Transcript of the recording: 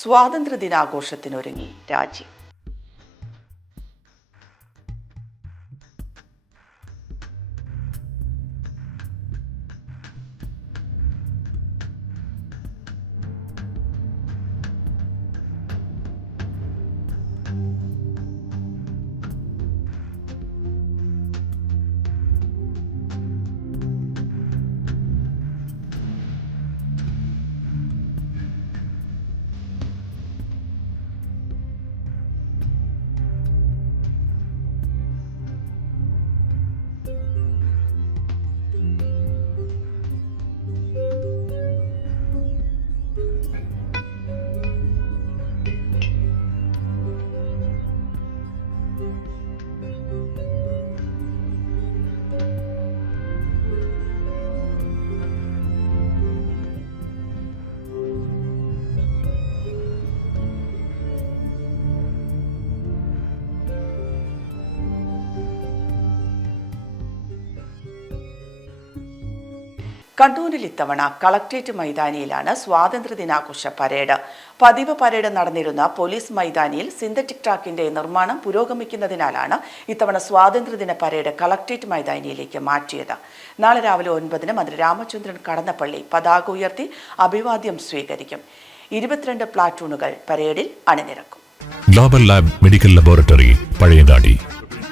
സ്വാതന്ത്ര്യദിനാഘോഷത്തിനൊരുങ്ങി രാജ്യം. കണ്ണൂരിൽ ഇത്തവണ കളക്ട്രേറ്റ് മൈതാനിയിലാണ് സ്വാതന്ത്ര്യദിനാഘോഷ പരേഡ്. പതിവ് പരേഡ് നടന്നിരുന്ന പോലീസ് മൈതാനിയിൽ സിന്തറ്റിക് ട്രാക്കിന്റെ നിർമ്മാണം പുരോഗമിക്കുന്നതിനാലാണ് ഇത്തവണ സ്വാതന്ത്ര്യദിന പരേഡ് കളക്ട്രേറ്റ് മൈതാനിയിലേക്ക് മാറ്റിയത്. നാളെ രാവിലെ 9-ന് മന്ത്രി രാമചന്ദ്രൻ കടന്നപ്പള്ളി പതാക ഉയർത്തി അഭിവാദ്യം സ്വീകരിക്കും. 22 പ്ലാറ്റൂണുകൾ പരേഡിൽ അണിനിരക്കും. Global lab medical laboratory, Pazhayangadi.